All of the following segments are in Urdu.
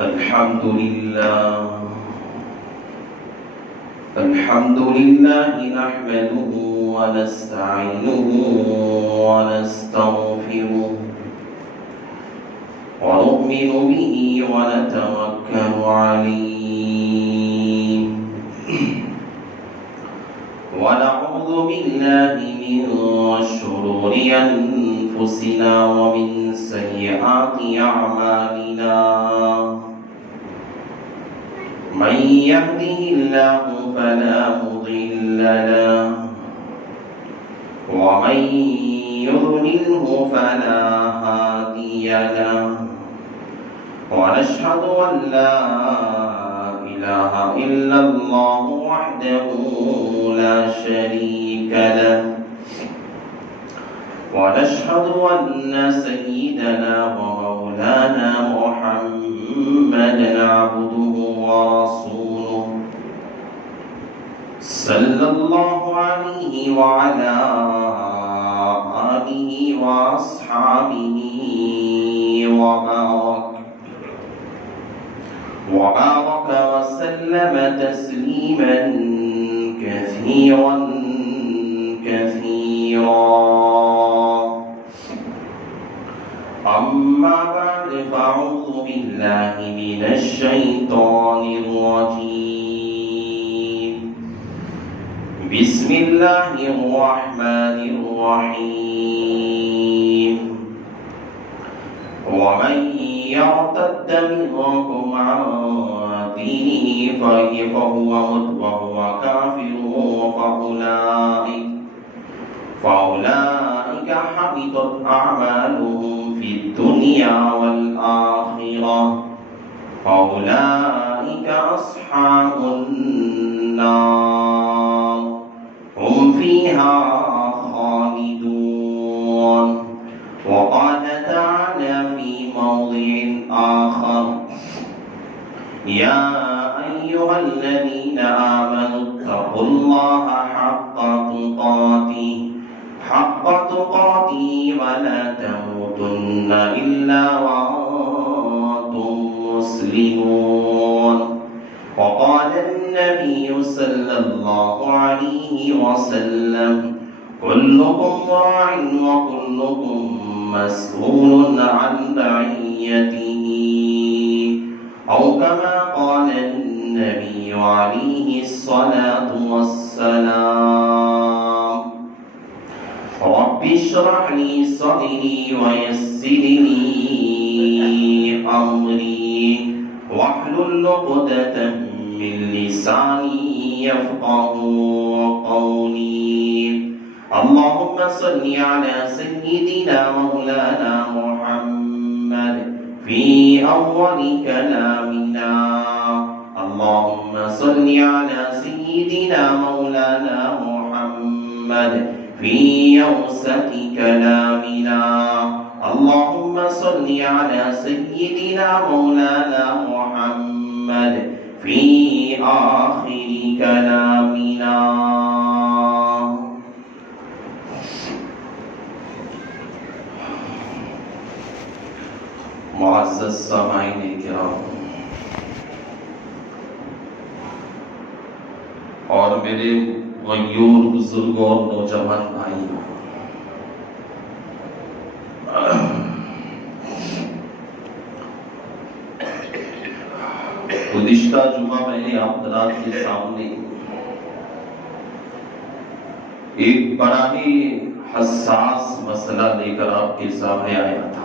الحمد لله نحمده ونستعينه ونستغفره ونؤمن به ونتوكل عليه ونعوذ بالله من شرور أنفسنا ومن سيئات أعمالنا من يهده الله فلا مضل له ومن يضلله فلا هادي له ونشهد أن لا إله إلا الله وحده لا شريك له ونشهد أن سيدنا ومولانا محمدا عبده ورسوله صلى الله عليه وعلى آله وأصحابه وبارك وسلم تسليما كثيرا أما بعد فأعوذ بالله من الشيطان الرجيم بسم الله الرحمن الرحيم ومن يرتد منكم عن دينه وهو كافر فأولئك حبطت أعمالهم في الدنيا والآخرة فأولئك أصحاب النار هم فيها خالدون وقال تعالى في موضع آخر يا أيها الذين آمنوا اتقوا الله حق تقاته ولا تموتن إلا وأنتم مسلمون وقال النبي صلى الله عليه وسلم كلكم راع وكلكم مسؤول عن رعيته أو كما قال النبي عليه الصلاة والسلام رب اشرح لي صدري ويسر لي أمري واحلل عقدة من لساني يفقهوا قولي اللهم صل على سيدنا مولانا محمد في أول كلامنا اللهم صل على سيدنا مولانا محمد في أوسط كلامنا اللهم صل على سيدنا مولانا محمد في آخر كلامنا معزز سامعین کرام اور میرے غیور بزرگوں اور نوجوان بھائیوں، گزشتہ جمعہ میں نے آپ حضرات کے سامنے ایک بڑا ہی حساس مسئلہ لے کر آپ کے سامنے آیا تھا،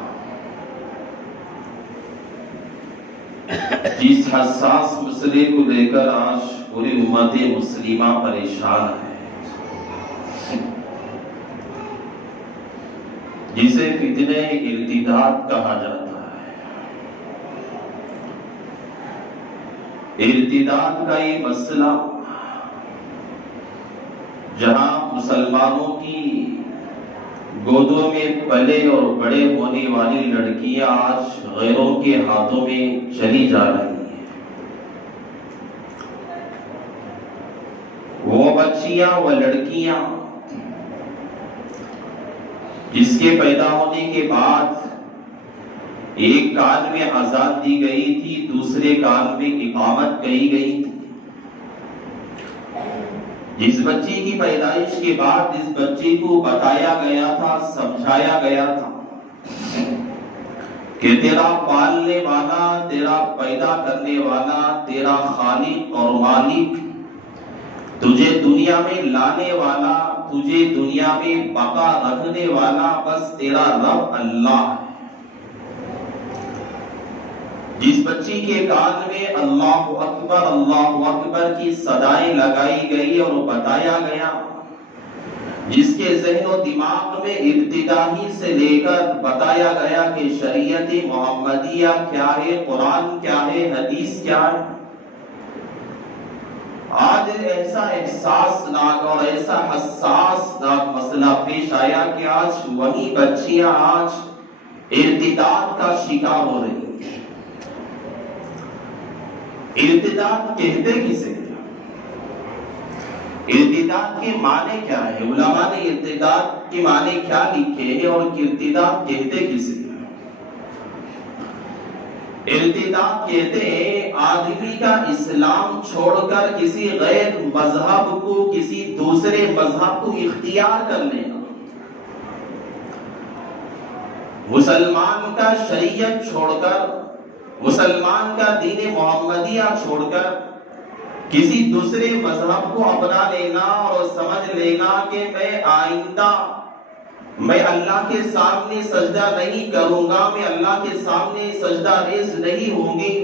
جس حساس مسئلے کو لے کر آج پوری امت مسلمہ پریشان ہے، جسے فتنہ ارتداد کہا جاتا ہے۔ ارتداد کا یہ مسئلہ جہاں مسلمانوں کی گودوں میں پلے اور بڑے ہونے والی لڑکیاں آج غیروں کے ہاتھوں میں چلی جا رہی ہیں، وہ بچیاں وہ لڑکیاں جس کے پیدا ہونے کے بعد ایک کان میں اذان دی گئی تھی، دوسرے کان میں اقامت کہی گئی تھی۔ جس بچی کی پیدائش کے بعد جس بچی کو بتایا گیا تھا، سمجھایا گیا تھا کہ تیرا پالنے والا، تیرا پیدا کرنے والا، تیرا خالق اور مالک، تجھے دنیا میں لانے والا، تجھے دنیا میں بقا رکھنے والا بس تیرا رب اللہ ہے۔ جس بچی کے کان میں اللہ اکبر کی صدائیں لگائی گئی اور بتایا گیا، جس کے ذہن و دماغ میں ابتدا ہی سے لے کر بتایا گیا کہ شریعت محمدیہ کیا ہے، قرآن کیا ہے، حدیث کیا ہے، آج ایسا احساسناک اور ایسا حساسناک مسئلہ پیش آیا کہ آج وہی بچیاں آج ارتداد کا شکار ہو رہی ہیں۔ ارتداد کہتے کسے؟ ارتداد کے معنی کیا ہے؟ علماء نے ارتداد کے معنی کیا لکھے ہیں اور ارتداد کہتے کسے؟ ارتداد کہتے ہیں آدمی کا اسلام چھوڑ کر کسی غیر مذہب کو، کسی دوسرے مذہب کو اختیار کر لینا، مسلمان کا شریعت چھوڑ کر، مسلمان کا دین محمدیہ چھوڑ کر کسی دوسرے مذہب کو اپنا لینا اور سمجھ لینا کہ میں آئندہ میں اللہ کے سامنے سجدہ نہیں کروں گا، میں اللہ کے سامنے سجدہ ریز نہیں ہوں گی،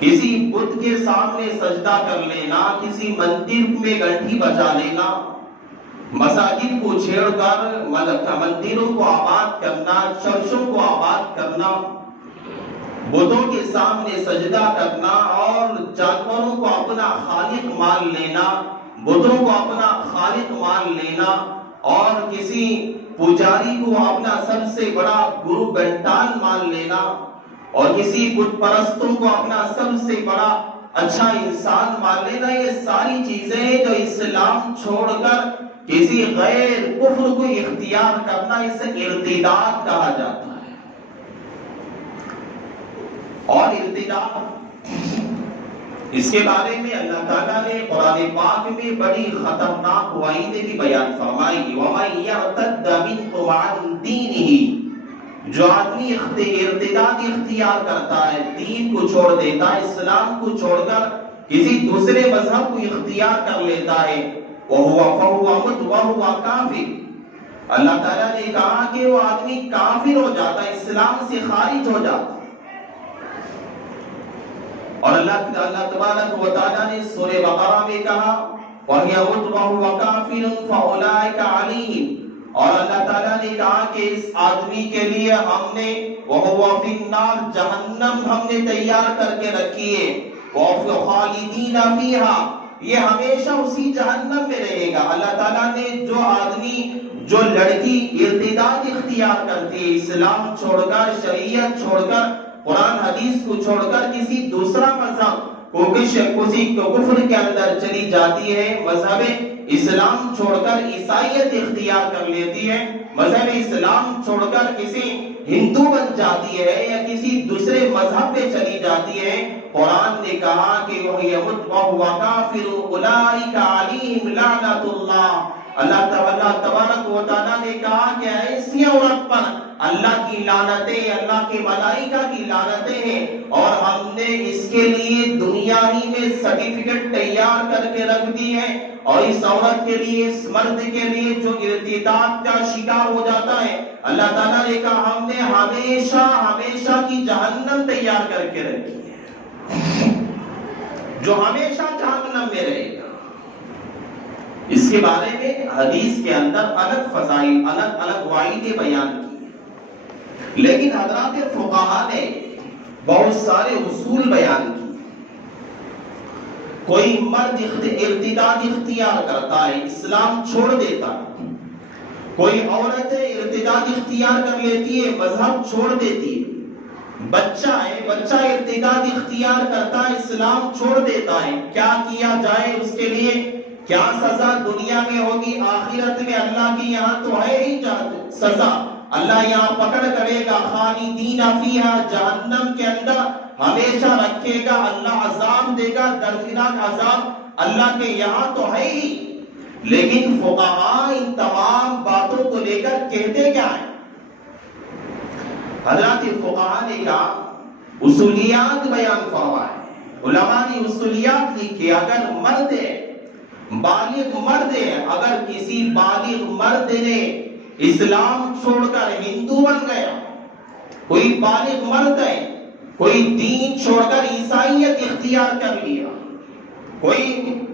کسی بت کے سامنے سجدہ کر لینا، کسی مندر میں گھنٹی بجا لینا، مساجد کو چھیڑ کر مندروں کو آباد کرنا، چرچوں کو آباد کرنا، بتوں کے سامنے سجدہ کرنا اور جانوروں کو اپنا خالق مان لینا، بتوں کو اپنا خالق مان لینا اور کسی پجاری کو اپنا سب سے بڑا گرو گھنٹان مان لینا اور کسی بت پرستوں کو اپنا سب سے بڑا اچھا انسان مان لینا، یہ ساری چیزیں جو اسلام چھوڑ کر کسی غیر کفر کو اختیار کرنا، اسے ارتداد کہا جاتا ہے۔ اور ارتداد اس کے بارے میں اللہ تعالیٰ نے قرآن پاک میں بڑی خطرناک وعیدیں بھی بیان فرمائی۔ وَمَن يَرْتَدَّ مِنكُمْ عَن دِينِهِ، جو آدمی ارتداد اختیار کرتا ہے، دین کو چھوڑ دیتا ہے، اسلام کو چھوڑ کر کسی دوسرے مذہب کو اختیار کر لیتا ہے، وَهُوَ كَافِرٌ، اللہ تعالیٰ نے کہا کہ وہ آدمی کافر ہو جاتا ہے، اسلام سے خارج ہو جاتا ہے۔ اور اللہ تبارک و تعالیٰ نے سورہ بقرہ میں کہا وَهُوَ كَافِرٌ فَأُولَٰئِكَ عَلَيْهِمْ، اور اللہ تعالیٰ نے کہا کہ اس آدمی کے لیے ہم نے وَهُوَ فِي النَّارِ، جہنم ہم نے تیار کر کے رکھی ہے، خالدین فیہا، یہ ہمیشہ اسی جہنم میں رہے گا۔ اللہ تعالیٰ نے جو آدمی، جو لڑکی ارتداد اختیار کرتی ہے، اسلام چھوڑ کر، شریعت چھوڑ کر، قرآن حدیث کو چھوڑ کر کسی دوسرا مذہب کو، کسی کفر کے اندر چلی جاتی ہے، مذہب اسلام چھوڑ کر عیسائیت اختیار کر لیتی ہے، مذہب اسلام چھوڑ کر کسی ہندو بن جاتی ہے یا کسی دوسرے مذہب پہ چلی جاتی ہے، قرآن نے کہا کہ وَهُوَ كَافِرٌ أُولَٰئِكَ عَلَيْهِمْ لَعْنَةُ اللَّهِ، اللہ تبارک و تعالیٰ نے کہا کہ ایسی عورت پر اللہ کی لعنتیں، اللہ کے ملائکہ کی لعنتیں ہیں، اور ہم نے اس کے لیے دنیا ہی میں سرٹیفکیٹ تیار کر کے رکھ دی ہے، اور اس عورت کے لیے، اس مرد کے لیے جو ارتداد کا شکار ہو جاتا ہے، اللہ تعالیٰ نے کہا ہم نے ہمیشہ ہمیشہ کی جہنم تیار کر کے رکھی ہے، جو ہمیشہ جہنم میں رہے گا۔ اس کے بارے میں حدیث کے اندر الگ فضائل، الگ الگ وعیدیں بیان کی، لیکن حضرات فقہا نے بہت سارے اصول بیان کی۔ کوئی مرد ارتداد اختیار کرتا ہے، اسلام چھوڑ دیتا ہے، کوئی عورت ارتداد اختیار کر لیتی ہے، مذہب چھوڑ دیتی ہے، بچہ ہے، بچہ ارتداد اختیار کرتا ہے، اسلام چھوڑ دیتا ہے، کیا کیا جائے؟ اس کے لیے کیا سزا دنیا میں ہوگی؟ آخرت میں اللہ کی یہاں تو ہے ہی سزا، اللہ یہاں پکڑ کرے گا، خالدین فیہا، جہنم کے اندر ہمیشہ رکھے گا، اللہ عذاب دے گا، دردناک عذاب اللہ کے یہاں تو ہے ہی۔ لیکن فقہاء ان تمام باتوں کو لے کر کہتے کیا ہیں؟ حضرات فقہاء نے کہا اصولیات بیان فرمائے، علماء نے اصولیات لکھی، اگر مرد ہے، بالغ مرد ہے، اگر کسی بالغ مرد نے اسلام چھوڑ کر ہندو بن گیا، کوئی بالغ مرد ہے، کوئی دین چھوڑ کر عیسائیت اختیار کر لیا، کوئی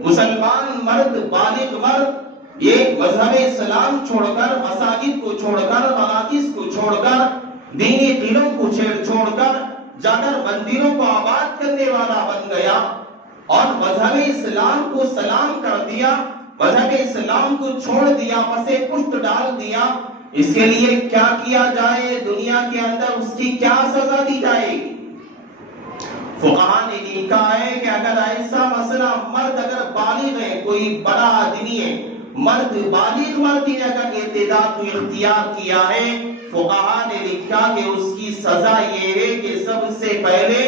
مسلمان مرد، بالغ مرد یہ مذہب اسلام چھوڑ کر، مساجد کو چھوڑ کر، مراکز کو چھوڑ کر، دینی دلوں کو چھوڑ کر جا کر مندروں کو آباد کرنے والا بن گیا اور مذہب اسلام کو سلام کر دیا، مذہب اسلام کو چھوڑ دیا، پسے پشت ڈال دیا، اس کے لیے کیا کیا جائے؟ دنیا کے اندر اس کی کیا سزا دی جائے گی؟ فقہاء نے لکھا ہے کہ اگر ایسا مسئلہ، مرد اگر بالغ ہے، کوئی بڑا آدمی ہے، مرد بالغ مرد نے اگر ارتداد کو اختیار کیا ہے، فقہاء نے لکھا کہ اس کی سزا یہ ہے کہ سب سے پہلے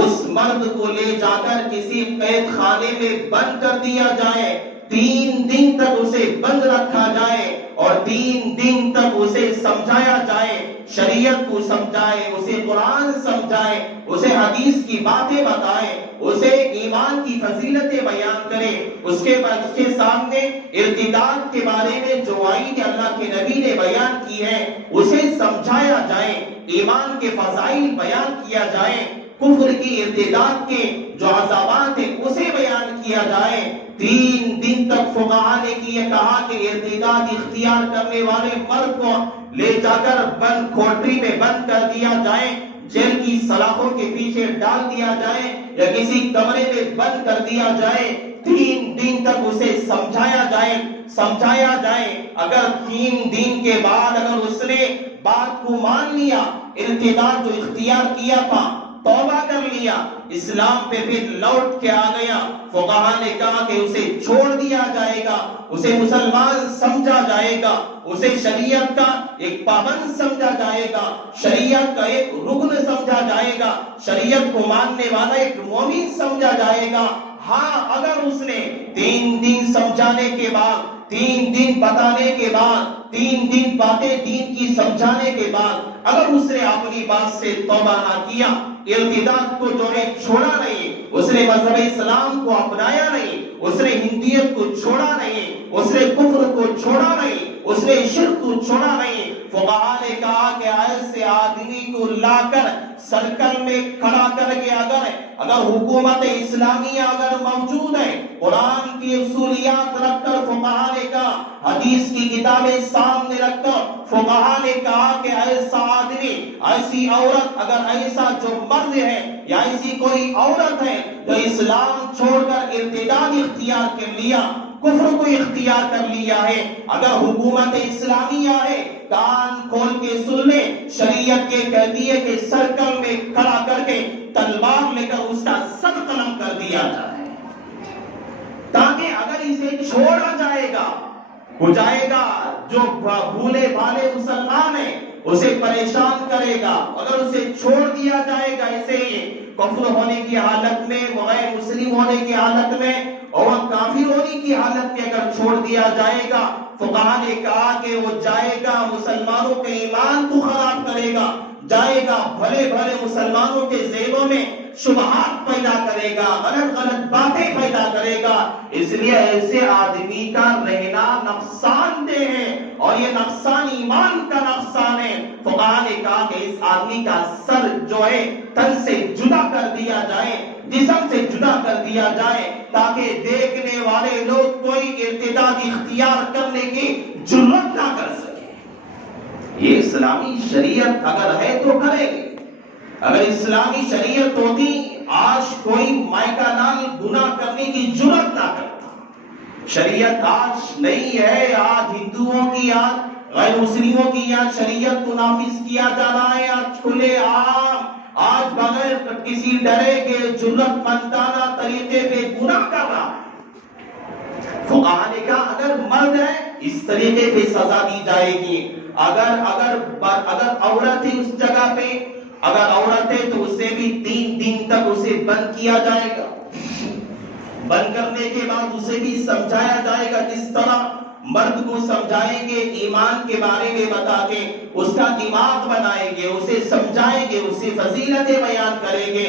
اس مرد کو لے جا کر کسی قید خانے میں بند کر دیا جائے، 3 دن تک اسے بند رکھا جائے اور 3 دن تک اسے سمجھایا جائے، شریعت کو سمجھائے، اسے قرآن سمجھائے، اسے حدیث کی باتیں بتائے، اسے ایمان کی فضیلتیں بیان کرے، اس کے بعد اس کے سامنے ارتداد کے بارے میں جو وعید اللہ کے نبی نے بیان کی ہے اسے سمجھایا جائے، ایمان کے فضائل بیان کیا جائے، کفر کی ارتداد کے جو عذابات ہیں اسے بیان کیا جائے۔ 3 دن تک فقہاء نے یہ کہا کہ ارتداد اختیار کرنے والے مرد کو لے جا کر بند کوٹری میں بند کر دیا جائے، جیل کی سلاخوں کے پیچھے ڈال دیا جائے یا کسی کمرے میں بند کر دیا جائے، 3 دن تک اسے سمجھایا جائے۔ اگر 3 دن کے بعد اگر اس نے بات کو مان لیا، ارتداد جو اختیار کیا تھا، توبہ کر لیا، اسلام پہ پھر لوٹ کے آ گیا، فقہاء نے کہا کہ اسے چھوڑ دیا جائے گا، اسے مسلمان سمجھا جائے گا، اسے شریعت کا ایک پابند سمجھا جائے گا، شریعت کا ایک رکن سمجھا جائے گا، شریعت کو ماننے والا ایک مومن سمجھا جائے گا۔ ہاں اگر اس نے 3 دن سمجھانے کے بعد، 3 دن بتانے کے بعد، 3 دن باتیں دین کی سمجھانے کے بعد اگر اس نے اپنی بات سے توبہ نہ کیا، ارتداد کو جو ہے چھوڑا نہیں، اس نے مذہب اسلام کو اپنایا نہیں، اس نے ہندیت کو چھوڑا نہیں، اس نے کفر کو چھوڑا نہیں، اس نے شرک کو چھوڑا نہیں، فقہاء نے کہا کہ ایسے آدمی کو لا کر سرکل میں کھڑا کر کے اگر حکومت اسلامیہ اگر موجود ہے، قرآن کی اصولیات رکھ کر فقہاء نے کہا، حدیث کی کتابیں سامنے رکھ کر فقہاء نے کہا کہ ایسا آدمی، ایسی عورت، اگر ایسا جو مرد ہے یا ایسی کوئی عورت ہے جو اسلام چھوڑ کر ارتداد اختیار کر لیا، کفر کو اختیار کر لیا ہے، اگر حکومت اسلامیہ ہے، کان کھول کے سن لے، شریعت کے کہہ دیے کہ سرکل میں کھڑا کر کے تلوار لے کر اس کا سر قلم کر دیا جائے، تاکہ اگر اسے چھوڑا جائے گا، ہو جائے گا جو بھولے بھالے مسلمان ہیں اسے پریشان کرے گا، اگر اسے چھوڑ دیا جائے گا، اسے کفر ہونے کی حالت میں، غیر مسلم ہونے کی حالت میں اور کافر ہونے کی حالت میں اگر چھوڑ دیا جائے گا، فقہاء نے کہا کہ وہ جائے گا مسلمانوں کے ایمان کو خراب کرے گا، جائے گا بھلے بھلے مسلمانوں کے ذہنوں میں شبہات پیدا کرے گا، غلط غلط باتیں پیدا کرے گا، اس لیے ایسے آدمی کا رہنا نقصان دہ ہے اور یہ نقصان ایمان کا نقصان ہے۔ فقہاء نے کہا کہ اس آدمی کا سر جو ہے تن سے جدا کر دیا جائے، جسم سے جدا کر دیا جائے، تاکہ دیکھنے والے لوگ کوئی ارتداد اختیار کرنے کی جرات نہ کر سکے۔ یہ اسلامی شریعت اگر ہے تو کرے گے، اگر اسلامی شریعت ہوتی آج کوئی مائکا نال گناہ کرنے کی جرات نہ کرتا۔ شریعت آج نہیں ہے، آج ہندوؤں کی، آج غیر مسلموں کی یہاں شریعت کو نافذ کیا جا رہا ہے، آج کھلے عام، آج بغیر کسی ڈرے کے جرات مندانہ طریقے پہ گناہ کر رہا ہے۔ فقہاء نے کہا اگر مرد ہے اس طریقے پہ سزا دی جائے گی، اگر عورت ہے اس جگہ پہ، اگر عورت ہے تو اسے بھی 3 دن تک اسے بند کیا جائے گا. بند کرنے کے بعد اسے بھی سمجھایا جائے گا، جس طرح مرد کو سمجھائیں گے ایمان کے بارے میں بتا کے، اس کا دماغ بنائیں گے، اسے سمجھائیں گے، اسے فضیلتیں بیان کریں گے.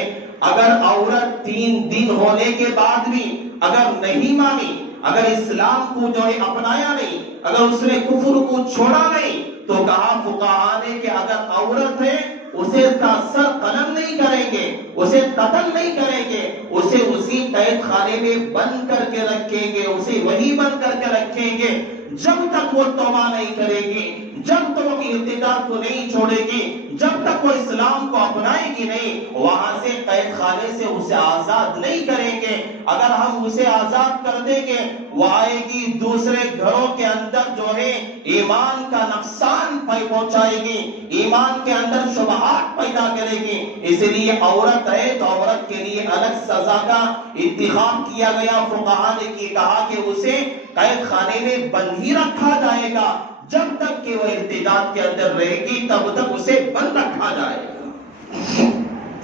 اگر عورت 3 دن ہونے کے بعد بھی اگر نہیں مانی، اگر اسلام کو جو ہے اپنایا نہیں، اگر اس نے کفر کو چھوڑا نہیں، تو کہا فقہاء نے کہ اگر عورت ہے اسے سر قلم نہیں کریں گے، اسے قتل نہیں کریں گے، اسے اسی قید خانے میں بند کر کے رکھیں گے، اسے وہی بند کر کے رکھیں گے جب تک وہ توبہ نہیں کرے گی، جب تک وہ ارتداد کو نہیں چھوڑے گی، جب تک وہ اسلام کو اپنائے گی نہیں، وہاں سے قید خانے سے اسے آزاد نہیں کریں گے. اگر ہم اسے آزاد کر دیں گے، وہ آئے گی دوسرے گھروں کے اندر جو ہے ایمان کا نقصان پہنچائے گی، ایمان کے اندر شبہات پیدا کرے گی. اس لیے عورت ہے تو عورت کے لیے الگ سزا کا انتخاب کیا گیا. فقہاء نے کہا کہ اسے قید خانے میں بند ہی رکھا جائے گا، جب تک کہ وہ ارتداد کے اندر رہے گی تب تک اسے بند رکھا جائے گا.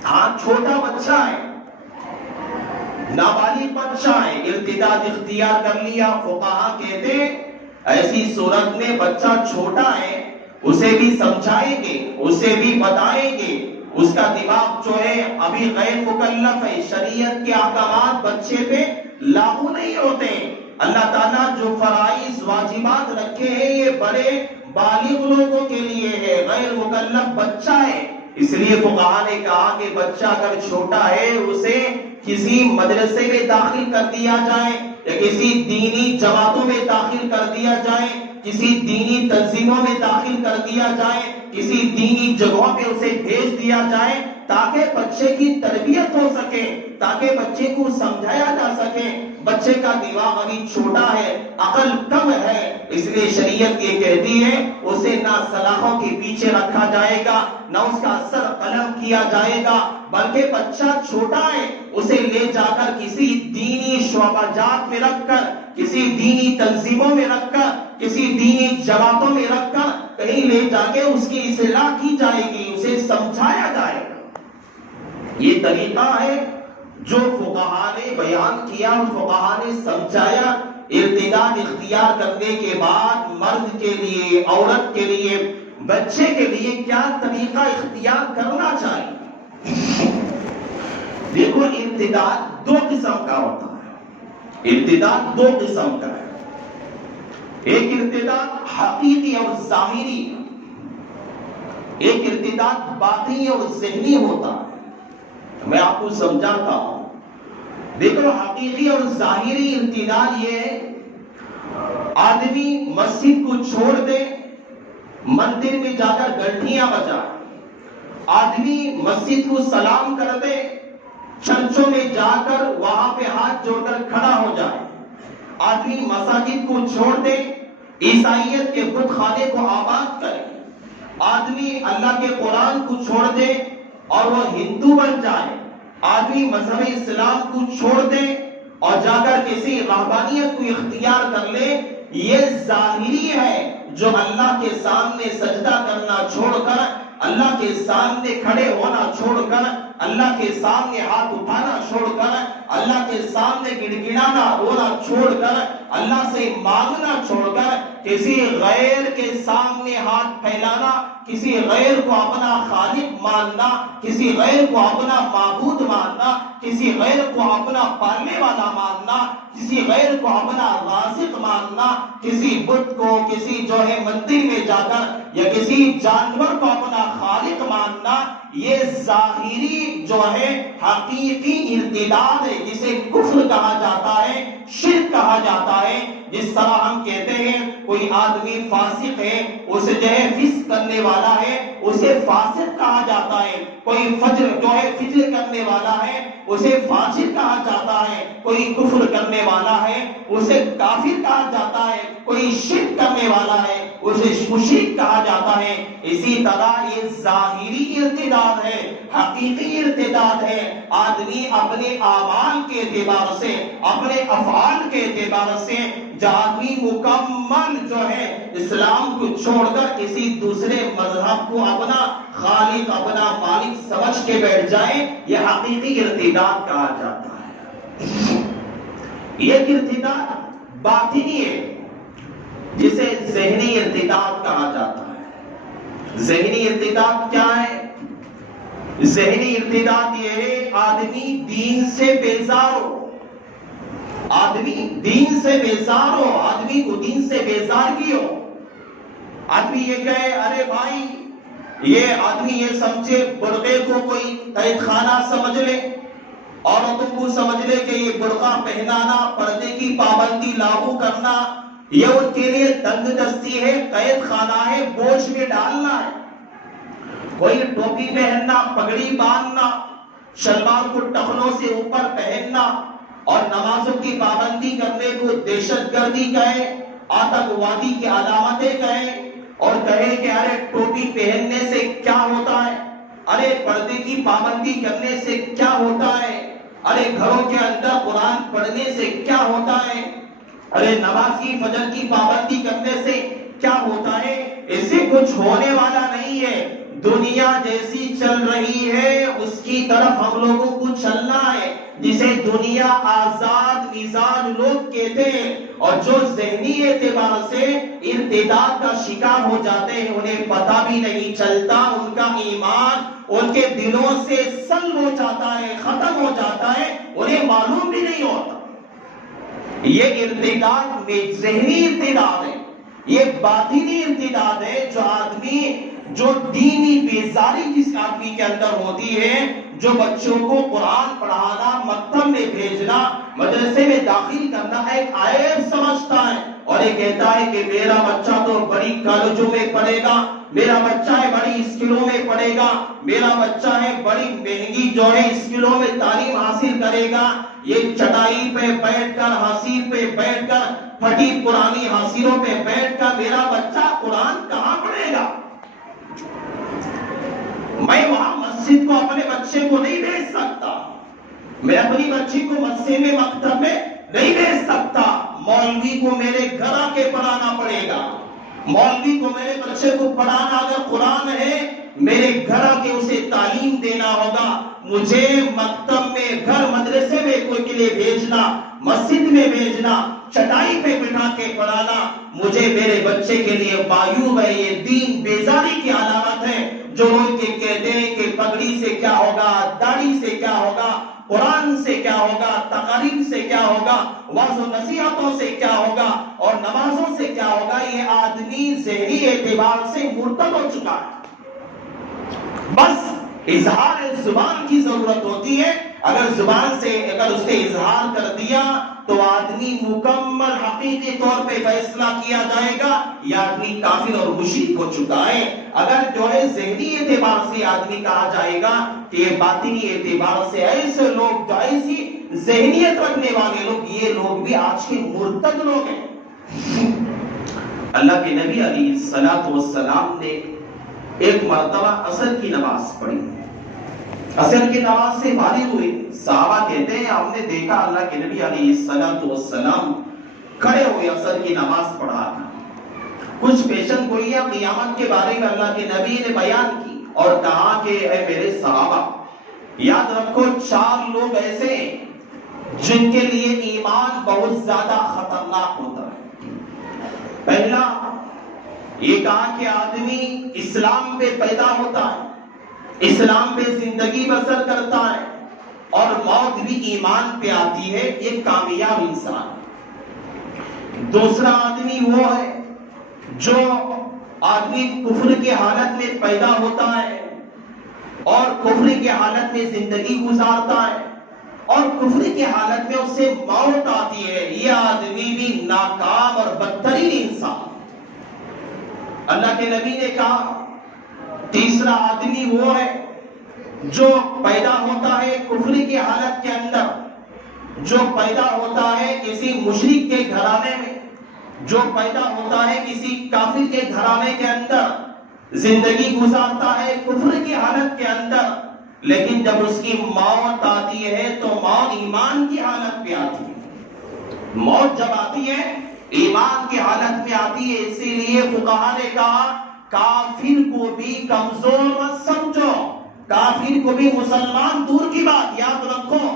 ہاں چھوٹا بچہ ہے، نابالغ بچہ ہے، ارتداد اختیار کر لیا، فقہاء کہتے ایسی صورت میں بچہ چھوٹا ہے، اسے بھی سمجھائیں گے، اسے بھی بتائیں گے، اس کا دماغ جو ہے ابھی غیر مکلف ہے، شریعت کے احکامات بچے پہ لاگو نہیں ہوتے. اللہ تعالیٰ جو فرائض واجبات رکھے ہیں یہ بڑے بالغ لوگوں کے لیے ہے، غیر مکلف بچہ ہے. اس لیے فقہاء نے کہا کہ بچہ اگر چھوٹا ہے اسے کسی مدرسے میں داخل کر دیا جائے یا کسی دینی جماعتوں میں داخل کر دیا جائے، کسی دینی تنظیموں میں داخل کر دیا جائے، کسی دینی جگہوں پہ اسے بھیج دیا جائے تاکہ بچے کی تربیت ہو سکے، تاکہ بچے کو سمجھایا جا سکے. بچے کا دماغ ابھی چھوٹا ہے، عقل کم ہے، اس لیے شریعت یہ کہتی ہے اسے نہ سلاخوں کے پیچھے رکھا جائے گا، نہ اس کا سر قلم کیا جائے گا، بلکہ بچہ چھوٹا ہے اسے لے جا کر کسی دینی شعبہ جات میں رکھ کر، کسی دینی تنظیموں میں رکھ کر، کسی دینی جماعتوں میں رکھ کر کہیں لے جا کے اس کی اصلاح کی جائے گی، اسے سمجھایا جائے گا. یہ طریقہ ہے جو فقہاء نے بیان کیا اور فقہاء نے سمجھایا. ارتداد اختیار کرنے کے بعد مرد کے لیے، عورت کے لیے، بچے کے لیے کیا طریقہ اختیار کرنا چاہیے. دیکھو ارتداد 2 قسم کا ہوتا ہے، ارتداد 2 قسم کا ہے. ایک ارتداد حقیقی اور ظاہری، ایک ارتداد باطنی اور ذہنی ہوتا ہے. میں آپ کو سمجھاتا ہوں. دیکھو حقیقی اور ظاہری ارتداد یہ ہے آدمی مسجد کو چھوڑ دے، مندر میں جا کر گھنٹیاں بجائے، آدمی مسجد کو سلام کر دے، چرچوں میں جا کر وہاں پہ ہاتھ جوڑ کر کھڑا ہو جائے، آدمی مساجد کو چھوڑ دے، عیسائیت کے بت خانے کو آباد کرے، آدمی اللہ کے قرآن کو چھوڑ دے اور وہ ہندو بن جائے، آدمی مذہب اسلام کو چھوڑ دے اور جا کر کسی رہبانیت کو اختیار کر لے. یہ ظاہری ہے جو اللہ کے سامنے سجدہ کرنا چھوڑ کر، اللہ کے سامنے کھڑے ہونا چھوڑ کر، اللہ کے سامنے ہاتھ اٹھانا چھوڑ کر، اللہ کے سامنے گڑگڑانا رونا چھوڑ کر، اللہ سے مانگنا چھوڑ کر، کسی غیر کے سامنے ہاتھ پھیلانا، کسی غیر کو اپنا خالق ماننا، کسی غیر کو اپنا معبود ماننا، کسی غیر کو اپنا پالنے والا ماننا، کسی غیر کو اپنا رازق ماننا، کسی بت کو، کسی جو ہے مندر میں جا کر یا کسی جانور کو اپنا خالق ماننا، یہ ظاہری جو ہے حقیقی ارتداد ہے، جسے کفر کہا جاتا ہے، شرک کہا جاتا ہے. جس طرح ہم کہتے ہیں کوئی آدمی فاسق ہے، اسے جو ہے فسق کرنے والا ہے، اسے فاسق کہا جاتا ہے. کوئی فجر جو ہے فجر کرنے والا ہے، اسے فاجر کہا جاتا ہے. کوئی کفر کرنے والا ہے اسے کافر کہا جاتا ہے. کوئی شرک کرنے والا ہے اسے مشرک کہا جاتا ہے. اسی طرح یہ ظاہری ارتداد ہے، حقیقی ارتداد ہے. آدمی اپنے اعمال کے اعتبار سے، اپنے افعال کے اعتبار سے جب آدمی مکمل جو ہے اسلام کو چھوڑ کر کسی دوسرے مذہب کو اپنا خالق، اپنا مالک سمجھ کے بیٹھ جائے، یہ حقیقی ارتداد کہا جاتا ہے۔ یہ ارتداد باطنی ہے جسے ذہنی ارتداد کہا جاتا ہے۔ ذہنی ارتداد کیا ہے؟ ذہنی ارتداد یہ ہے آدمی دین سے بیزار ہو، آدمی دین سے بیزار ہو، آدمی کو دین سے بیزارگی ہو۔ آدمی یہ کہے ارے بھائی، یہ آدمی یہ سمجھے برقعے کو کوئی قید خانہ سمجھ لے، عورتوں کو سمجھ لے کہ یہ برقع پہنانا، پردے کی پابندی لاگو کرنا یہ ان کے لیے تنگ دستی ہے، قید خانہ ہے، بوجھ میں ڈالنا ہے۔ کوئی ٹوپی پہننا، پگڑی باندھنا، شلوار کو ٹخنوں سے اوپر پہننا اور نمازوں کی پابندی کرنے کو دہشت گردی کہے، آتنکوادی کی علامتیں کہے، اور کہے کہ ارے ٹوپی پہننے سے کیا ہوتا ہے، ارے پردے کی پابندی کرنے سے کیا ہوتا ہے، ارے گھروں کے اندر قرآن پڑھنے سے کیا ہوتا ہے، ارے نماز کی فجر کی پابندی کرنے سے کیا ہوتا ہے۔ اس سے کچھ ہونے والا نہیں ہے۔ دنیا جیسی چل رہی ہے اس کی طرف ہم لوگوں کو چلنا ہے، جسے دنیا آزاد مزاج لوگ کہتے ہیں، اور جو ذہنی اعتبار سے ارتداد کا شکار ہو جاتے ہیں انہیں پتہ بھی نہیں چلتا، ان کا ایمان ان کے دلوں سے سلب ہو جاتا ہے، ختم ہو جاتا ہے، انہیں معلوم بھی نہیں ہوتا۔ یہ ارتداد میں ذہنی ارتداد ہے، یہ باطنی ارتداد ہے جو آدمی جو دینی بیزاری جس آدمی کے اندر ہوتی ہے، جو بچوں کو قرآن پڑھانا، مکتب میں بھیجنا، مدرسے میں داخل کرنا ایک عیب سمجھتا ہے، اور یہ کہتا ہے کہ میرا بچہ تو بڑی کالجوں میں پڑھے گا، میرا بچہ ہے بڑی اسکولوں میں پڑھے گا، میرا بچہ ہے بڑی مہنگی جو ہے اسکولوں میں تعلیم حاصل کرے گا۔ یہ چٹائی پہ بیٹھ کر، حاصل پہ بیٹھ کر، پھٹی پرانی حاصلوں پہ بیٹھ کر میرا بچہ قرآن کہاں پڑھے گا؟ میں وہاں مسجد کو اپنے بچے کو نہیں بھیج سکتا، میں اپنی بچی کو مسجد میں مکتب میں نہیں بھیج سکتا، مولوی کو میرے گھر آ کے پڑھانا پڑے گا، مولوی کو میرے بچے کو پڑھانا اگر قرآن ہے میرے گھر آ کے اسے تعلیم دینا ہوگا، مجھے مکتب میں، گھر مدرسے میں کوئی کے لیے بھیجنا، مسجد میں بھیجنا، چٹائی پہ بٹھا کے پڑھانا مجھے میرے بچے کے لیے معیوب ہے۔ یہ دین بیزاری کی علامت ہے۔ جو لوگ کہتے ہیں کہ پگڑی سے کیا ہوگا، داڑھی سے کیا ہوگا، قرآن سے کیا ہوگا، تقاریر سے کیا ہوگا، واعظ و نصیحتوں سے کیا ہوگا، اور نمازوں سے کیا ہوگا، یہ آدمی ذہنی اعتبار سے مرتد ہو چکا ہے۔ بس اظہار زبان کی ضرورت ہوتی ہے، اگر زبان سے اگر اس نے اظہار کر دیا تو آدمی مکمل حقیقی طور پہ فیصلہ کیا جائے گا یہ آدمی کافر اور مشرک ہو چکا ہے۔ اگر جو ہے ذہنی اعتبار سے آدمی کہا جائے گا کہ یہ باطنی اعتبار سے ایسے لوگ جو ایسی ذہنیت رکھنے والے لوگ، یہ لوگ بھی آج کے مرتد لوگ ہیں۔ اللہ کے نبی علیہ الصلوۃ والسلام نے ایک مرتبہ عصر کی نماز پڑھی، عصر کی نماز سے فارغ ہوئے، صحابہ کہتے ہیں ہم نے دیکھا اللہ کے نبی علیہ الصلوۃ والسلام کھڑے ہوئے عصر کی نماز پڑھا تھا۔ کچھ پیشن گوئیاں قیامت کے بارے میں اللہ کے نبی نے بیان کی اور کہا کہ اے میرے صحابہ یاد رکھو 4 لوگ ایسے ہیں جن کے لیے ایمان بہت زیادہ خطرناک ہوتا ہے۔ پہلا یہ کہا کہ آدمی اسلام پہ پیدا ہوتا ہے، اسلام پہ زندگی بسر کرتا ہے اور موت بھی ایمان پہ آتی ہے، یہ کامیاب انسان۔ دوسرا آدمی وہ ہے جو آدمی کفر کی حالت میں پیدا ہوتا ہے اور کفر کی حالت میں زندگی گزارتا ہے اور کفر کی حالت میں اس سے موت آتی ہے، یہ آدمی بھی ناکام اور بدترین انسان۔ اللہ کے نبی نے کہا تیسرا آدمی وہ ہے جو پیدا ہوتا ہے کفر کی حالت کے اندر، جو پیدا ہوتا ہے کسی مشرک کے گھرانے میں، جو پیدا ہوتا ہے کسی کافر کے گھرانے کے اندر، زندگی گزارتا ہے کفر کی حالت کے اندر، لیکن جب اس کی موت آتی ہے تو موت ایمان کی حالت میں آتی ہے. موت جب آتی ہے ایمان کی حالت میں آتی ہے. اسی لیے فقہا نے کہا کافر کو بھی کمزور مت سمجھو, کافر کو بھی مسلمان دور کی بات یاد رکھو,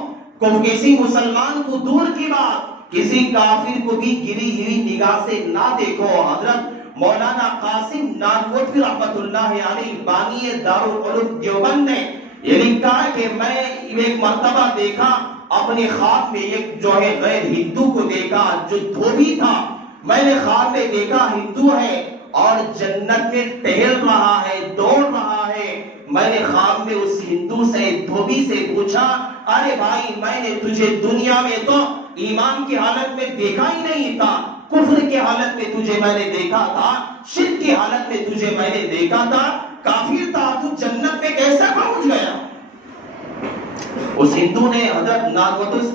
کسی مسلمان کو دور کی بات, کسی کافر کو بھی گری ہوئی نگاہ سے نہ دیکھو. حضرت مولانا قاسم نانوتوی رحمت اللہ علیہ بانی دارالعلوم دیوبند نے یہ لکھا ہے کہ میں ایک مرتبہ دیکھا اپنے خواب میں ایک جو ہے غیر ہندو کو دیکھا جو دھوبی تھا. میں نے خواب میں دیکھا ہندو ہے اور جنت میں ٹہل رہا ہے, دوڑ رہا ہے. میں نے خواب میں اس ہندو سے دھوبی سے پوچھا ارے بھائی میں نے تجھے دنیا میں تو ایمان کی حالت میں دیکھا ہی نہیں تھا, کفر کی حالت میں تجھے میں نے دیکھا تھا, شرک کی حالت میں تجھے میں نے دیکھا تھا, کافر تھا, تو جنت میں کیسے پہنچ گیا؟ اس ہندو نے حضرت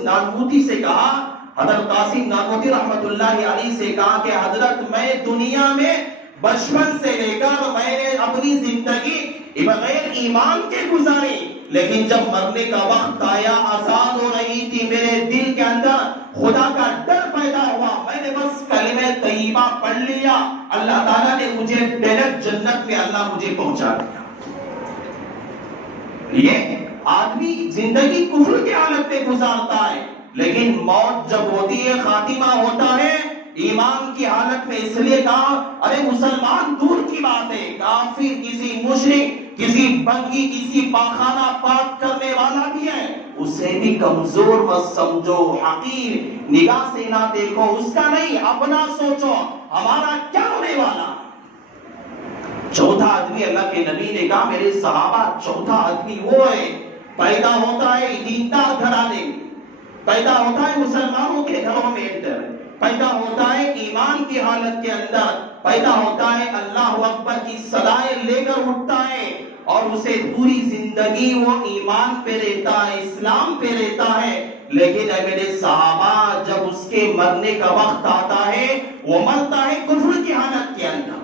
نانوتوی سے کہا, حضرت قاسم نانوتوی رحمت اللہ علیہ سے کہا کہ حضرت میں دنیا میں بچپن سے لے کر میں نے اپنی زندگی بغیر ایمان کے گزاری, لیکن جب مرنے کا وقت آیا آزاد ہو رہی تھی میرے دل کے اندر خدا کا ڈر پیدا ہوا, میں نے بس کلمہ طیبہ پڑھ لیا, اللہ تعالیٰ نے مجھے ڈائریکٹ جنت میں اللہ مجھے پہنچا دیا. یہ آدمی زندگی کفر کی حالت میں گزارتا ہے لیکن موت جب ہوتی ہے خاتمہ ہوتا ہے ایمان کی حالت میں. اس لیے کہا ارے مسلمان دور کی بات ہے, کافر کسی مشرک کسی بنگی کسی پاخانہ پاک کرنے والا بھی ہے اسے بھی کمزور مت سمجھو, حقیر نگاہ سے نہ دیکھو, اس کا نہیں اپنا سوچو ہمارا کیا ہونے والا. چوتھا آدمی اللہ کے نبی نے کہا میرے صحابہ چوتھا آدمی وہ ہے پیدا ہوتا ہے دیندار گھرانے میں, پیدا ہوتا ہے مسلمانوں کے گھروں میں اندر, پیدا ہوتا ہے ایمان کی حالت کے اندر, پیدا ہوتا ہے اللہ اکبر کی صدائیں لے کر اٹھتا ہے اور اسے پوری زندگی وہ ایمان پہ رہتا ہے, اسلام پہ رہتا ہے. لیکن اے میرے صحابہ جب اس کے مرنے کا وقت آتا ہے وہ مرتا ہے کفر کی حالت کے اندر.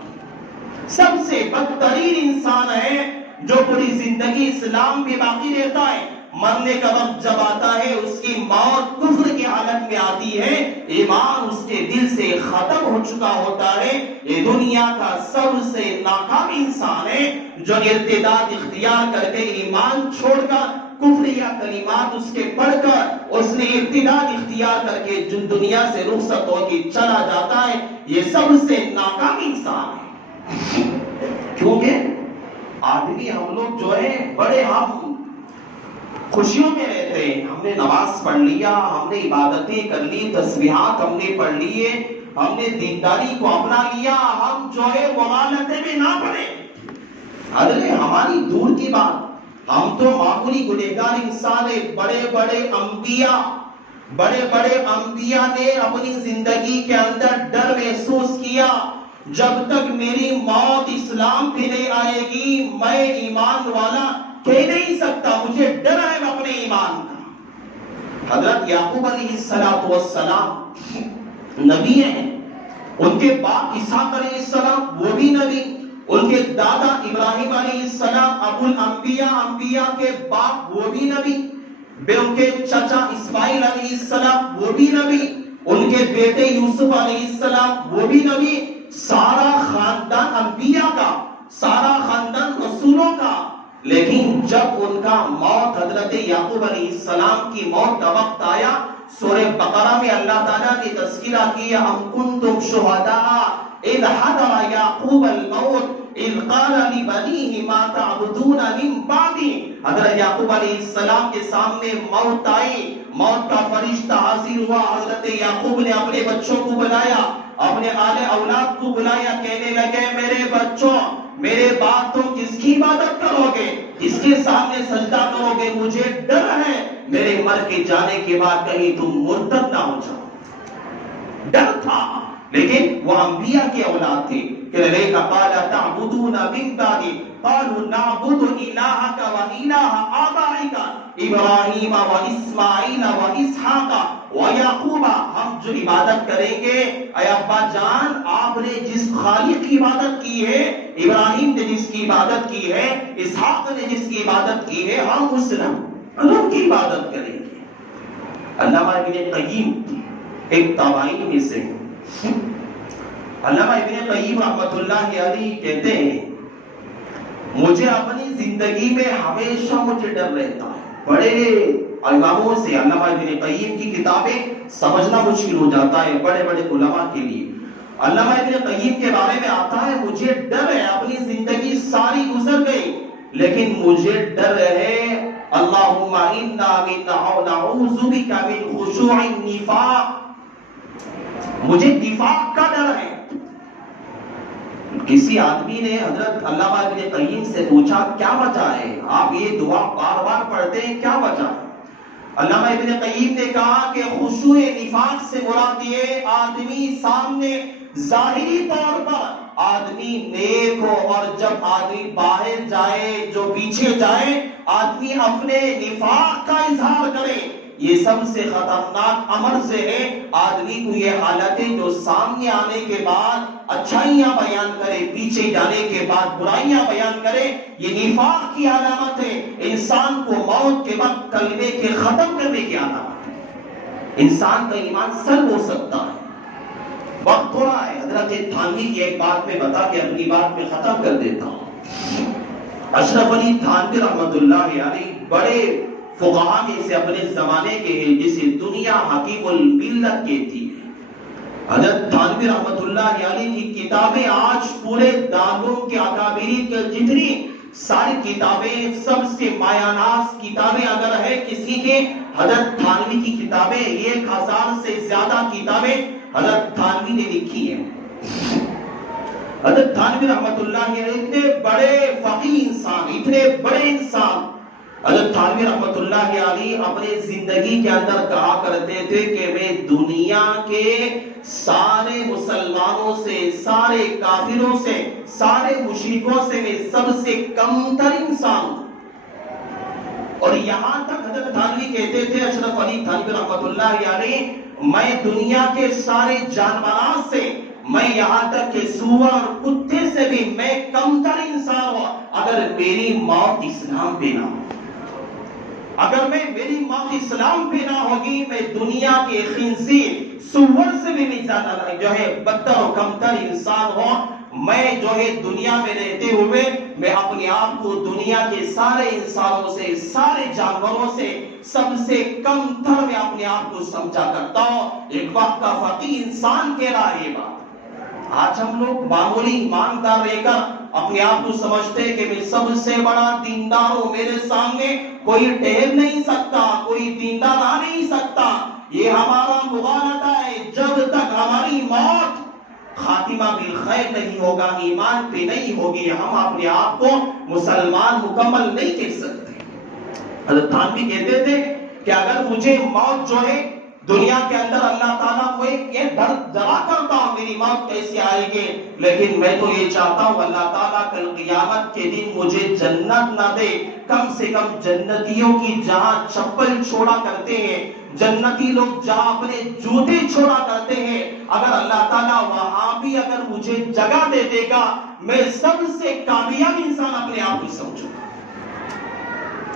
سب سے بدترین انسان ہے جو پوری زندگی اسلام پہ باقی رہتا ہے, مرنے کا وقت جب آتا ہے اس کی موت کفر کی حالت میں آتی ہے, ایمان اس کے دل سے ختم ہو چکا ہوتا ہے. یہ دنیا کا سب سے ناکام انسان ہے جو ارتداد اختیار کر کے ایمان چھوڑ کر کفر یا کلمات اس کے پڑھ کر اس نے ارتداد اختیار کر کے جو دنیا سے رخصت ہو کے چلا جاتا ہے, یہ سب سے ناکام انسان ہے. کیونکہ آدمی ہم لوگ جو ہے بڑے ہم خوشیوں میں رہتے ہیں, ہم نے نماز پڑھ لیا, ہم نے عبادتیں کر لی, تسبیحات ہم نے پڑھ لیے, ہم نے دینداری کو اپنا لیا, ہم جو ہے مغالطے میں نہ پڑے. حضرت ہماری دور کی بات, ہم تو معمولی گنہگار انسان ہیں. بڑے بڑے انبیاء نے اپنی زندگی کے اندر ڈر محسوس کیا جب تک میری موت اسلام پہ نہیں آئے گی میں ایمان والا کہہ نہیں سکتا, مجھے ڈر ہے اپنے ایمان کا. حضرت یعقوب علیہ السلام نبی ہیں, ان کے باپ اسحاق علیہ السلام وہ بھی نبی, ان کے دادا ابراہیم علیہ السلام ابو الانبیاء انبیاء کے باپ وہ بھی نبی, ان کے چچا اسماعیل علیہ السلام وہ بھی نبی, ان کے بیٹے یوسف علیہ السلام وہ بھی نبی. سارا خاندان انبیاء کا, سارا خاندان رسولوں کا. لیکن جب ان کا موت حضرت یعقوب علیہ السلام کی موت کا وقت آیا, سورہ بقرہ میں اللہ تعالیٰ نے تذکرہ کیا ام کنتم شہداء اذ حضر یعقوب الموت اذ قال لبنیہ ما تعبدون من بعدی. حضرت یعقوب علیہ السلام کے سامنے موت آئی, موت کا فرشتہ حاضر ہوا. حضرت یعقوب نے اپنے بچوں کو بلایا, اپنے آل اولاد کو بلایا, کہنے لگے میرے بچوں میرے بعد تم کس کی عبادت کرو گے, کس کے سامنے سجدہ کرو گے, مجھے ڈر ہے میرے مر کے جانے کے بعد کہیں تم مرتد نہ ہو جاؤ. ڈر تھا, لیکن وہ انبیاء کی اولاد تھی. کہ لے قال تعبدون من بعدی قالوا نعبد الہک و الہ آبائک ابراہیم و اسماعیل و اسحاق و یعقوب. ہم جو عبادت کریں گے اے ابا جان آپ نے جس خالق کی عبادت کی ہے ابراہیم نے جس کی عبادت کی ہے، اسحاق نے جس کی عبادت کی ہے، ہم اس رب کی عبادت کریں گے۔ علامہ ابن قیم ایک تابعین میں سے، علامہ ابن قیم رحمۃ اللہ علیہ کہتے ہیں مجھے اپنی زندگی میں ہمیشہ مجھے ڈر رہتا ہے۔ بڑے اماموں سے علامہ ابن قیم کی کتابیں سمجھنا مشکل ہو جاتا ہے بڑے بڑے علماء کے لیے۔ علامہ ابن قیم کے بارے میں آتا ہے مجھے ڈر ہے، اپنی زندگی ساری گزر گئی لیکن مجھے ڈر ہے اللہم انا نعوذ بک من خشوع النفاق، مجھے نفاق کا ڈر ہے۔ کسی آدمی نے حضرت علامہ ابن قیم سے پوچھا کیا وجہ ہے، آپ یہ دعا بار بار پڑھتے ہیں، کیا وجہ ہے؟ علامہ ابن قیم نے کہا کہ خشوع نفاق سے مراد یہ آدمی سامنے ظاہری طور پر آدمی نیک ہو اور جب آدمی باہر جائے جو پیچھے جائے آدمی اپنے نفاق کا اظہار کرے، یہ سب سے خطرناک امر سے ہے۔ آدمی کو یہ حالت ہے جو سامنے آنے کے بعد اچھائیاں بیان کرے، پیچھے جانے کے بعد برائیاں بیان کرے، یہ نفاق کی علامت ہے۔ انسان کو موت کے وقت کلمے کے ختم کرنے کی علامت ہے۔ انسان کا ایمان سلب ہو سکتا ہے۔ وقت تھوڑا ہے، حضرت تھانوی کی ایک بات میں بتا کے اپنی بات میں ختم کر دیتا ہوں۔ اشرف علی تھانوی رحمۃ اللہ علیہ بڑے فقہا میں سے اپنے زمانے کے ہیں جسے دنیا حکیم الملت کہتی ہے۔ حضرت تھانوی رحمۃ اللہ علیہ کی کتابیں آج پورے دارالعلوم کے اکابرین کے جتنی ساری کتابیں سب سے مایاناز کتابیں اگر ہے کسی کے حضرت تھانوی کی کتابیں 1000 سے زیادہ کتابیں حضرت تھانوی نے لکھی ہیں۔ حضرت تھانوی رحمۃ اللہ علیہ اتنے بڑے فقیہ انسان، اتنے بڑے انسان، حضرت تھانوی رحمۃ اللہ علیہ اپنے زندگی کے اندر کہا کرتے تھے کہ میں دنیا کے سارے مسلمانوں سے، سارے کافروں سے، سارے مشرکوں سے میں سب سے کم تر انسان ہوں۔ اور یہاں تک حضرت تھانوی کہتے تھے، اشرف علی تھانوی رحمۃ اللہ علیہ، میں دنیا کے سارے جانوروں سے، میں یہاں تک کہ سور اور کتے سے بھی میں کم تر انسان ہوں اگر میری موت اسلام پہ نہ ہو، اگر میری موت اسلام پہ نہ ہوگی، میں دنیا کے خنزیر سور سے بھی نہیں زیادہ جو ہے بدتر و کمتر انسان ہوں۔ میں جو ہے دنیا میں رہتے ہوئے میں اپنے آپ کو دنیا کے سارے انسانوں سے، سارے جانوروں سے سب سے کم تر میں اپنے آپ کو سمجھا کرتا ہوں۔ ایک وقت کا فقیہ انسان کہہ رہا ہے یہ بات۔ آج ہم لوگ معمولی ایماندار رہ کر اپنے آپ کو سمجھتے کہ میں سب سے بڑا دیندار ہوں، میرے سامنے کوئی ٹہر نہیں سکتا، کوئی دیندار آ نہیں سکتا۔ یہ ہمارا مغالطہ ہے۔ جب تک ہماری موت خاتمہ بالخیر نہیں ہوگا، ایمان پہ نہیں ہوگی، ہم اپنے آپ کو مسلمان مکمل نہیں کہہ سکتے۔ حضرت تھانوی کہتے تھے کہ اگر مجھے موت جو ہے دنیا کے اندر اللہ تعالیٰ کو یہ ڈرا کرتا ہوں میری موت کیسے آئے گی، لیکن میں تو یہ چاہتا ہوں اللہ تعالیٰ کل قیامت کے دن مجھے جنت نہ دے، کم سے کم جنتیوں کی جہاں چپل چھوڑا کرتے ہیں، جنتی لوگ جہاں اپنے جوتے چھوڑا کرتے ہیں، اگر اللہ تعالیٰ وہاں بھی اگر مجھے جگہ دے دے گا، میں سب سے کامیاب انسان اپنے آپ کو سمجھوں گا۔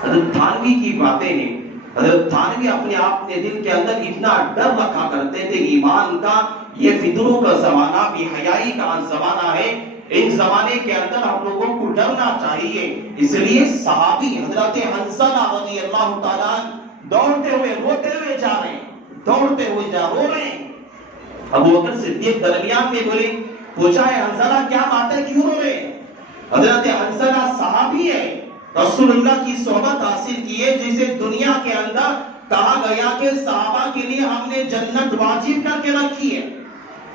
حضرت تھانوی کی باتیں ہیں۔ حضرت تھانوی اپنے آپ نے دل کے اندر اتنا ڈر رکھا کرتے تھے ایمان کا۔ یہ فتنوں کا زمانہ، بے حیائی کا زمانہ ہے، ان زمانے کے اندر ہم لوگوں کو ڈرنا چاہیے۔ اس لیے صحابی حضرت حنظلہ رضی اللہ تعالیٰ دوڑتے ہوئے روتے ہوئے جا رہے ہیں، دوڑتے ہوئے رو رہے ہیں۔ ابو بکر صدیق درمیان میں بولے، پوچھا ہے حنظلہ کیا بات ہے، کیوں رو رہے ہیں؟ حضرت حنظلہ صحابی ہے، رسول اللہ کی صحبت حاصل کی ہے، جسے دنیا کے اندر کہا گیا کہ صحابہ کے لیے ہم نے جنت واجب کر کے رکھی ہے۔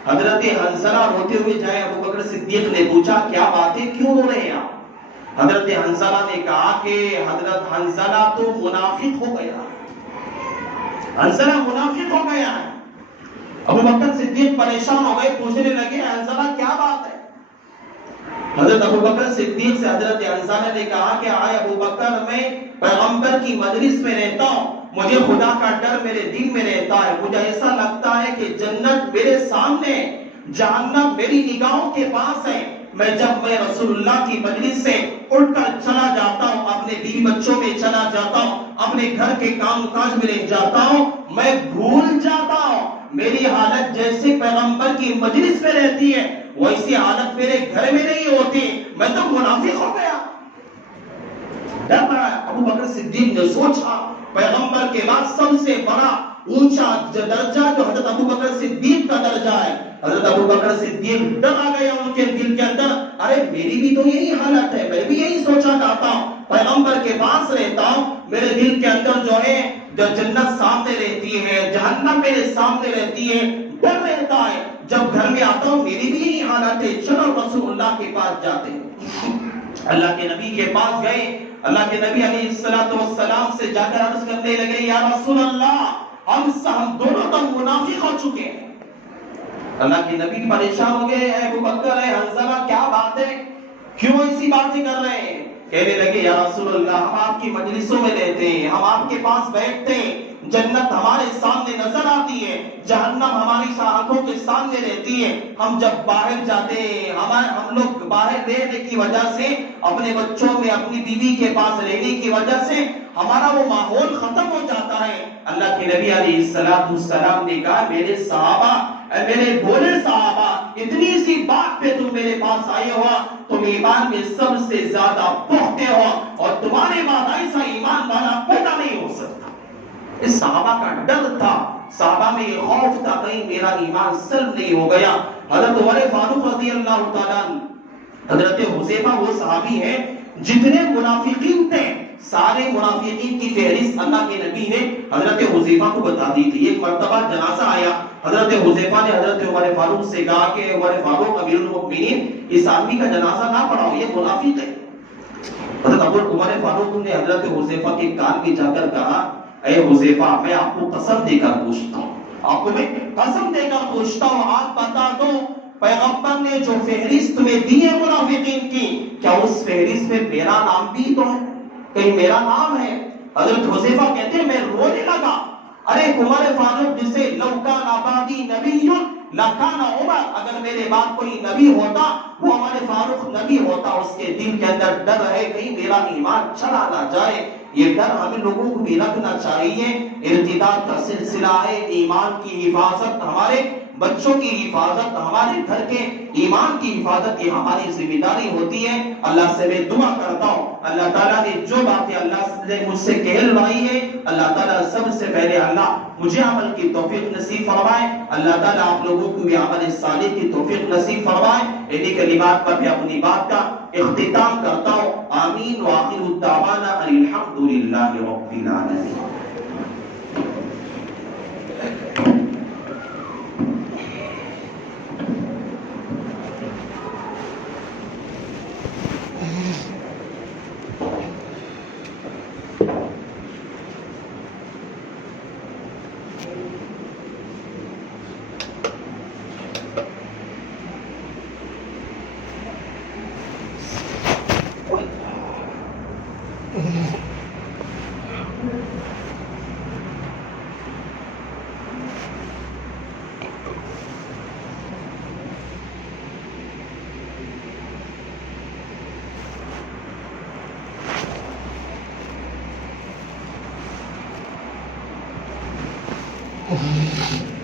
حضرت حنظلہ روتے ہوئے جائے، ابو بکر صدیق نے پوچھا کیا بات ہے، کیوں رو رہے ہیں آپ؟ حضرت حنظلہ نے کہا کہ حضرت حنظلہ تو منافق ہو گیا، حنظلہ منافق ہو گیا ہے۔ ابو بکر صدیق پریشان ہو گئے، پوچھنے لگے حنظلہ کیا بات ہے؟ حضرت ابو بکر صدیق سے حضرت حنظلہ نے کہا کہ آئے ابو بکر، میں پیغمبر کی مجلس میں رہتا ہوں، مجھے خدا کا ڈر میرے دل میں رہتا ہے، مجھے ایسا لگتا ہے کہ جنت میرے سامنے، جہنم میری نگاہوں کے پاس ہے، جب میں رسول اللہ کی مجلس سے اٹھ کر چلا جاتا ہوں، اپنے بیوی بچوں میں چلا جاتا ہوں، اپنے گھر کے کام کاج میں لے جاتا ہوں، میں بھول جاتا ہوں میری حالت جیسے پیغمبر کی مجلس میں رہتی ہے ویسی حالت میرے گھر میں نہیں ہوتی، میں تو منافق ہو گیا۔ ڈر رہا ہے۔ ابو بکر صدیق نے سوچا پیغمبر کے بعد سب سے بڑا اونچا درجہ جو حضرت ابو بکر صدیق کا درجہ ہے، حضرت ابو بکر صدیق ڈر آ گیا ان کے دل کے اندر، ارے میری بھی تو یہی حالت ہے، میں بھی یہی سوچا کرتا ہوں، پیغمبر کے پاس رہتا ہوں، میرے دل کے اندر جو ہے جو جنت سامنے رہتی ہے، جہنم میرے سامنے رہتی ہے، ڈر رہتا ہے، جب گھر میں آتا ہوں میری بھی یہی حالت ہے، چلو رسول اللہ کے پاس جاتے ہیں۔ اللہ کے نبی کے پاس گئے، اللہ کے نبی علیہ السلام سے جا کر عرض کرنے لگے، یا رسول اللہ ہم دونوں تو منافق ہو چکے ہیں۔ اللہ کے نبی پریشان ہو گئے، اے ابو بکر، اے حنظلہ، کیا بات ہے، کیوں ایسی باتیں کر رہے ہیں؟ کہنے لگے، یا رسول اللہ ہم آپ کی مجلسوں میں رہتے ہیں، ہم آپ کے پاس بیٹھتے ہیں، جنت ہمارے سامنے نظر آتی ہے، جہنم ہماری آنکھوں کے سامنے رہتی ہے، ہم جب باہر جاتے ہیں ہم لوگ باہر رہنے کی وجہ سے، اپنے بچوں میں اپنی بیوی کے پاس رہنے کی وجہ سے ہمارا وہ ماحول ختم ہو جاتا ہے۔ اللہ کے نبی علیہ السلام نے کہا، میرے صحابہ، میرے بولے صحابہ، اتنی سی بات پہ تم میرے پاس آئے ہو، تم ایمان میں سب سے زیادہ پختہ ہو اور تمہارے بعد ایسا ایمان والا پیدا نہیں ہو سکتا۔ اس صحابہ کا ڈر تھا، صحابہ میں یہ خوف تھا کہیں میرا ایمان سلب نہیں ہو گیا۔ حضرت عمر فاروق رضی اللہ تعالیٰ عنہ، حضرت حذیفہ وہ صحابی ہیں جتنے منافقین تھے، سارے منافقین کی فہرست اللہ کے نبی نے حضرت حذیفہ کو بتا دی تھی۔ ایک مرتبہ جنازہ آیا، حضرت حذیفہ نے حضرت عمر فاروق سے کہا کہ عمر فاروق امیر المؤمنین، اس آدمی کا جنازہ نہ پڑھاؤ، یہ منافق ہے۔ حضرت عمر فاروق نے حضرت حذیفہ کے کان میں جا کر کہا، اے حذیفہ میں آپ کو قسم دے کر پوچھتا ہوں، آپ کو میں قسم دے کر پوچھتا ہوں، آپ بتا دو پیغمبر نے جو فہرست میں دی ہے منافقین کی، کیا اس فہرست میں میرا نام بھی تو ہے؟ کہیں میرا نام ہے؟ حضرت حذیفہ کہتے ہیں میں رونے لگا، ارے عمر فاروق جسے لو کان بعدی نبی لکان عمر، اگر میرے بعد کوئی نبی ہوتا وہ عمر فاروق نبی ہوتا۔ اس کے دل کے اندر ڈر ہے کہیں میرا ایمان چلا نہ جائے، یہ ڈر ہمیں لوگوں کو بھی رکھنا چاہیے۔ ارتداد کا سلسلہ ہے، ایمان کی حفاظت، ہمارے بچوں کی حفاظت، ہمارے گھر کے ایمان کی حفاظت، یہ ہماری ذمہ داری ہوتی ہے۔ اللہ سے میں دعا کرتا ہوں، اللہ تعالیٰ نے جو باتیں اللہ نے مجھ سے کہلوائی ہے، اللہ تعالیٰ سب سے پہلے اللہ مجھے عمل کی توفیق نصیب فرمائے، اللہ تعالیٰ آپ لوگوں کو بھی عمل صالح کی توفیق نصیب فرمائے۔ انہی کلمات پر میں اپنی بات کا اختتام کرتا ہوں، آمین وآخر الدعوانا ان الحمدللہ رب العالمین۔ Oh.